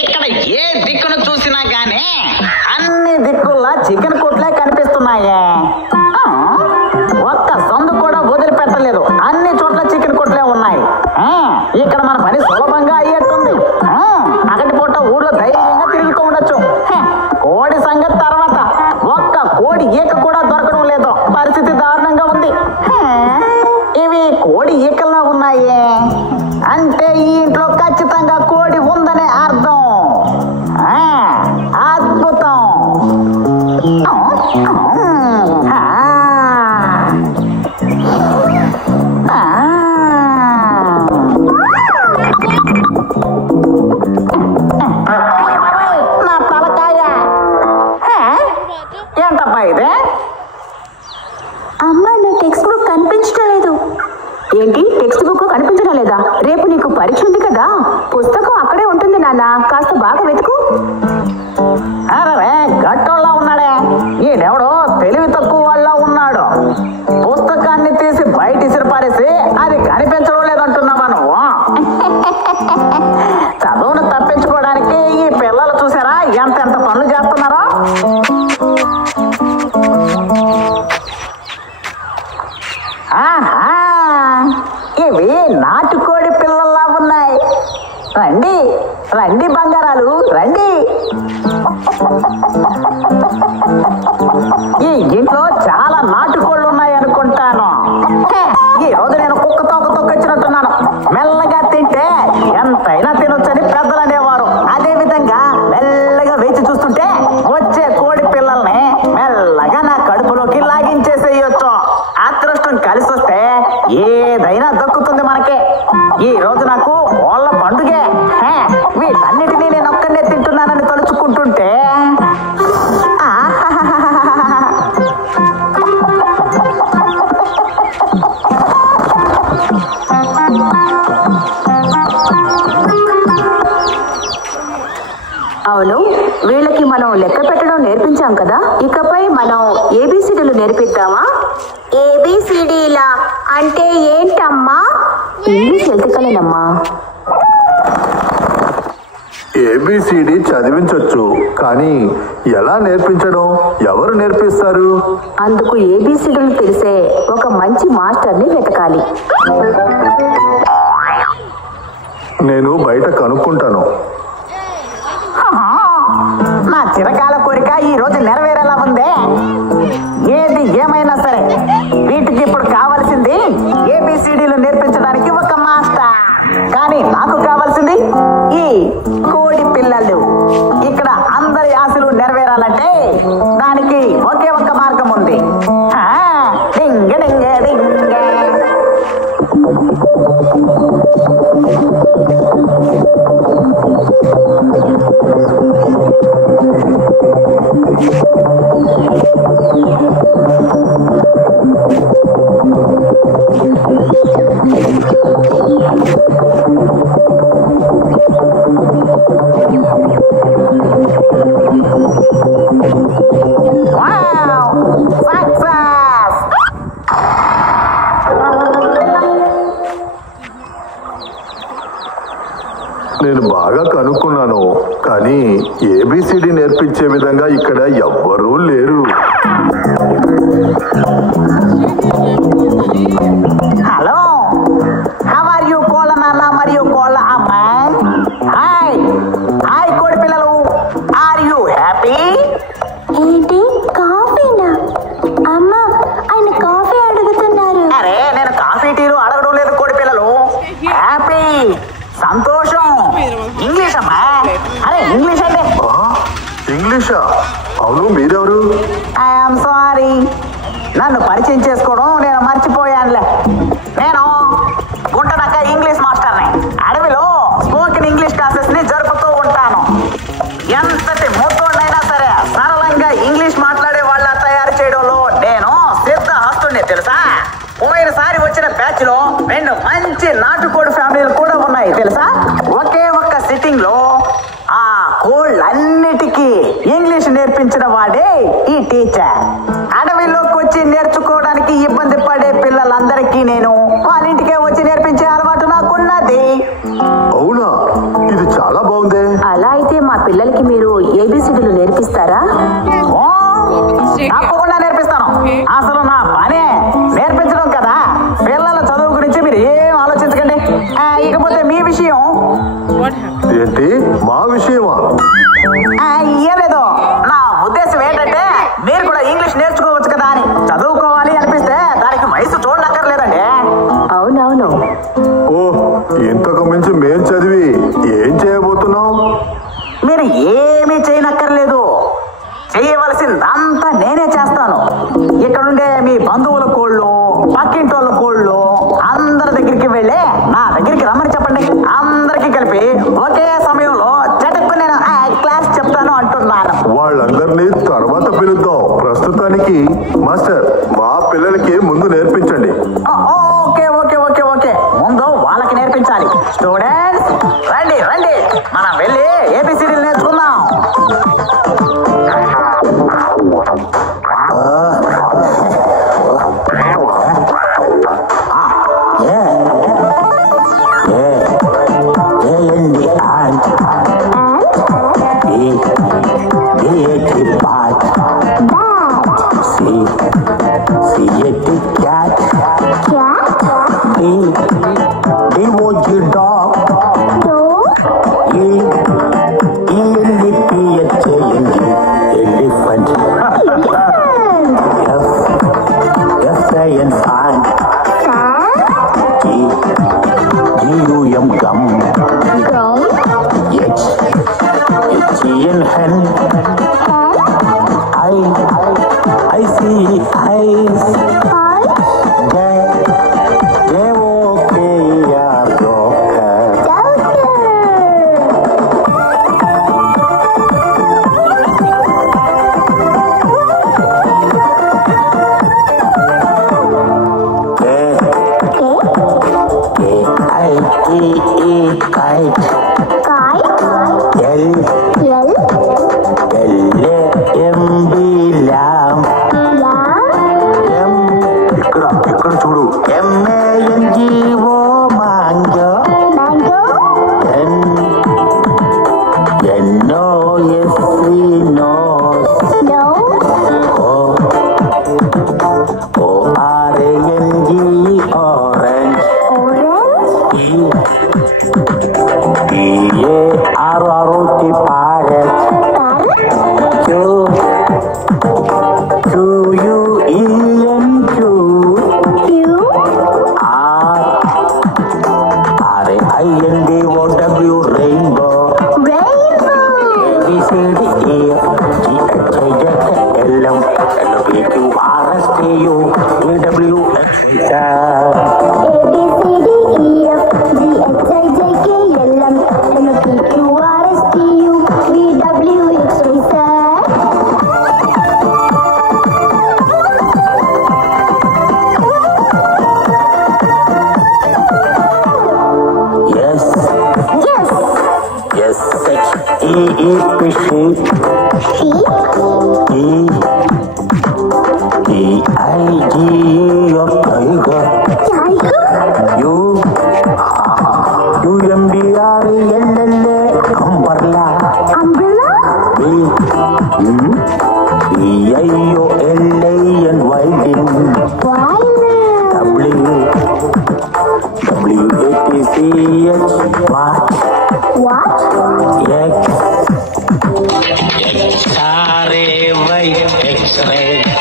ఇక్కడ ఏ దిక్కును చూసినా గానీ అన్ని దిక్కుల్లా చికెన్ కొట్లే కనిపిస్తున్నాయే. ఒక్క సందు కూడా వదిలిపెట్టలేదు, అన్ని చోట్ల చికెన్ కొట్లే ఉన్నాయి. ఇక్కడ మన పని సులభంగా అయ్యేట్టుంది. పగటి పూట ఊర్లో ధైర్యంగా తిరుగుతూ ఉండొచ్చు. కోడి సంగతి తర్వాత, ఒక్క కోడి ఈక కూడా దొరకడం లేదు, పరిస్థితి దారుణంగా ఉంది. ఇవి కోడి ఈకల్లా ఉన్నాయే అంటే ఈ ఇంట్లో ఖచ్చితంగా కోడి ఉందనే అర్థం. అద్భుతం. నా తలకాయ ఏంటబ్బా ఇదే? అమ్మా, నా టెక్స్ట్ బుక్ కనిపించడం లేదు. ఏంటి, టెక్స్ట్ బుక్ కనిపించడం లేదా? రేపు నీకు పరీక్ష ఉంది కదా, పుస్తకం అక్కడే ఉంటుంది నాన్న, కాస్త బాగా వెతుకు. అరే గట్టోళ్ళ ఉన్నాడే, ఈడెవడో తెలివి తక్కువ వాళ్ళ ఉన్నాడు. పుస్తకాన్ని తీసి బయట ఇసిరిపారేసి అది కనిపించడం లేదంటున్నావా నువ్వు? చదువును తప్పించుకోవడానికి ఈ పిల్లలు చూసారా ఎంత పనులు చేస్తున్నారో. ఇవి నాటుకోడి పిల్లల్లా ఉన్నాయి. రండి రండి బంగారాలు రండి. ఈ ఇంట్లో చాలా నాటుకోళ్ళు ఉన్నాయి అనుకుంటాను. ఈ రోజు నేను కుక్క తోక తొక్కొచ్చినట్టున్నాను. మెల్లగా తింటే ఎంతైనా తినొచ్చని పెద్దలు అనేవారు. అదే విధంగా మెల్లగా వేచి చూస్తుంటే వచ్చే కోడి పిల్లల్ని మెల్లగా నా కడుపులోకి లాగించేసేయచ్చు. అదృష్టం కలిసి వస్తే ఏదైనా దక్కుతుంది మనకి. ఈ రోజు నాకు కోళ్ళ పండుగే. వీటన్నిటినీ నేను ఒక్కనే తింటున్నానని తలుచుకుంటుంటే అవును, వీళ్ళకి మనం లెక్క పెట్టడం నేర్పించాం కదా, ఇకపై మనం ఏబిసిడీలు నేర్పిద్దామా? ఏబిసిడీలా అంటే ఏంటమ్మా? ఇంగ్లీష్ ఎలకలేనమ్మా. ఏబిసిడి చదివించొచ్చు, కానీ ఎలా నేర్పించడం, ఎవరు నేర్పిస్తారు? అందుకు ఏబిసిడీలు తెలిసే ఒక మంచి మాస్టర్ని వెతకాలి. నేను బయట కనుక్కుంటాను. నా చిరకాల కోరిక ఈ రోజు నెరవేరేలా ఉందే. ఏది ఏమైనా సరే వీటికి ఇప్పుడు కావాల్సింది ఏబిసిడీలు నేర్పించడానికి ఒక మాస్టర్. కానీ నాకు కావాల్సింది ఈ కోడి పిల్లలు. ఇక్కడ అందరి ఆశలు నెరవేరాలంటే దానికి ఒకే ఒక్క మార్గం ఉంది. డింగ డింగ డింగ. నేను బాగా కనుక్కున్నాను, కానీ ఏబిసిడి నేర్పించే విధంగా ఇక్కడ ఎవ్వరూ లేరు. హలో, హౌ ఆర్ యూ కోళ్ళ నాన్న మరియు కోళ్ళ అమ్మ? హాయ్ హాయ్ కోడి పిల్లలు, ఆర్ యూ హ్యాపీ? ఏంటి, కాఫీనా? అమ్మ, ఆయన కాఫీ అడుగుతున్నారు. అరే నేను కాఫీ టీలు అడగడం లేదు కోడి పిల్లలు. హ్యాపీ, సంతోషం. ఇంగ్లీష్ అమ్మా. అరే ఇంగ్లీష్ అంటే ఇంగ్లీషా? అవును, మీరెవరు? ఐఎమ్ సారీ, నన్ను పరిచయం చేసుకోవడం నేను మర్చిపోయానులే. నేను గుంటనక్క ఇంగ్లీష్ మాస్టర్ని. అడవిలో స్పోకెన్ ఇంగ్లీష్ క్లాసెస్ ని జరుపుతూ ఉంటాను. ఎంతటి మూతోడైనా సరే సరళంగా ఇంగ్లీష్ మాట్లాడే వాళ్ళ తయారు చేయడంలో నేను సిద్ధహస్తుడిని తెలుసా. పోయినసారి వచ్చిన బ్యాచ్ లో 2 మంచి నాటుకోడి ఫ్యామిలీలు కూడా ఉన్నాయి తెలుసా. ఒకే ఒక్క సిట్టింగ్ లో ఆ కోళ్ళన్నిటికీ ఇంగ్లీష్ నేర్పించిన వాడే ఈ టీచర్. అడవిలోకి వచ్చి నేర్చుకోవడానికి ఇబ్బంది పడే పిల్లలందరికీ నేను వాళ్ళ ఇంటికే వచ్చి నేర్పించే అలవాటు నాకున్నది. అవునా, ఇది చాలా బాగుంది. అలా అయితే మా పిల్లలకి మీరు ఏబిసిడీలు నేర్పిస్తారా? ఓ, తప్పకుండా నేర్పిస్తాను. అసలు నా పనే నేర్పించడం కదా. పిల్లల చదువు గురించి మీరు ఏం ఆలోచించకండి. ఇకపోతే మీ విషయం ఏంటి మా విషయమా? ఏం లేదు. నా ఉద్దేశం ఏంటంటే మీరు కూడా ఇంగ్లీష్ నేర్చుకోవచ్చు కదా అని. చదువుకోవాలి అనిపిస్తే దానికి వయసు చూడక్కర్లేదండి. అవునవును. ఓ, ఇంతకు మించి మేం చదివి ఏం చేయబోతున్నాం? మీరు ఏమీ చేయనక్కర్లేదు. చేయవలసిందంతా నేనే చేస్తాను. ఇక్కడుండే మీ బంధువుల కోళ్ళు, పక్కింటోళ్ళ కోళ్ళు అందరి దగ్గరికి వెళ్ళి నా దగ్గరికి రమ్మని చెప్పండి. అందరికి కలిపి ఒకే సమయంలో చటుక్కు నేను క్లాస్ చెప్తాను అంటున్నాను. వాళ్ళందరినీ తర్వాత పిలుద్దాం. ప్రస్తుతానికి మాస్టర్ మా పిల్లలకి ముందు నేర్పించండి. ఓకే ఓకే ఓకే ఓకే ముందు వాళ్ళకి నేర్పించాలి. స్టూడెంట్స్ రండి రండి, మనం వెళ్ళి ఏబిసిడీలు నేర్చుకుందాం. ఇక్కడ చూడు. X-ray,